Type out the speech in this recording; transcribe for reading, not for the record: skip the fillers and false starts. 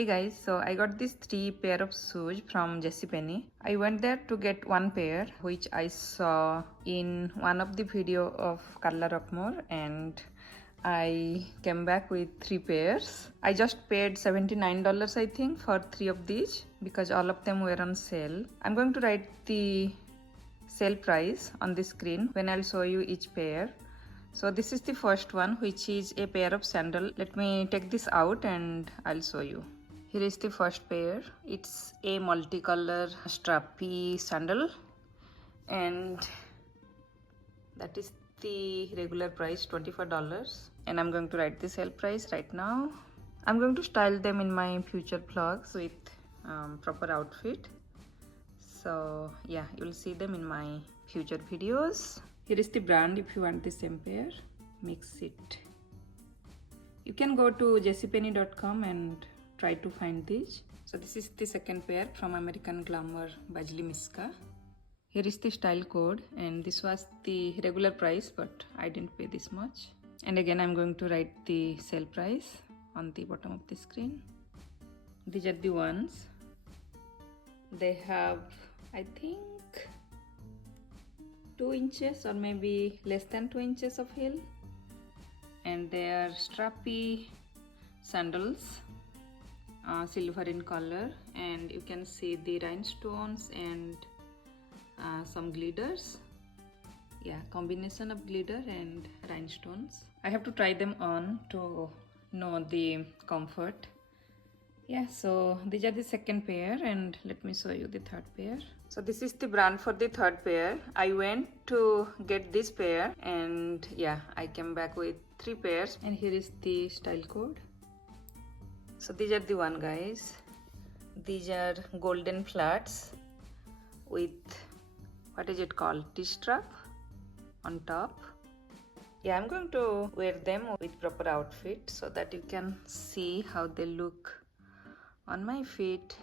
Hey guys, so I got these 3 pair of shoes from Jcpenney. I went there to get one pair which I saw in one of the video of Carla Rockmore, and I came back with 3 pairs. I just paid $79 I think for 3 of these because all of them were on sale. I'm going to write the sale price on the screen when I'll show you each pair. So this is the first one, which is a pair of sandal. Let me take this out and I'll show you. Here is the first pair. It's a multicolor strappy sandal, and that is the regular price, $24. And I'm going to write the sale price right now. I'm going to style them in my future vlogs with proper outfit. So yeah, you'll see them in my future videos. Here is the brand if you want the same pair. Mix it. You can go to jcpenney.com and try to find these. So this is the second pair from American Glamour Bajli Miska. Here is the style code, and this was the regular price, but I didn't pay this much. And again, I'm going to write the sale price on the bottom of the screen. These are the ones. They have, I think, 2 inches or maybe less than 2 inches of heel, and they are strappy sandals, silver in color, and you can see the rhinestones and some glitters. Yeah, combination of glitter and rhinestones. I have to try them on to know the comfort. Yeah, so these are the second pair, and let me show you the third pair. So this is the brand for the third pair. I went to get this pair, and yeah, I came back with 3 pairs, and here is the style code. So these are the one, guys. These are golden flats with, what is it called, T-strap on top. Yeah, I'm going to wear them with proper outfit so that you can see how they look on my feet.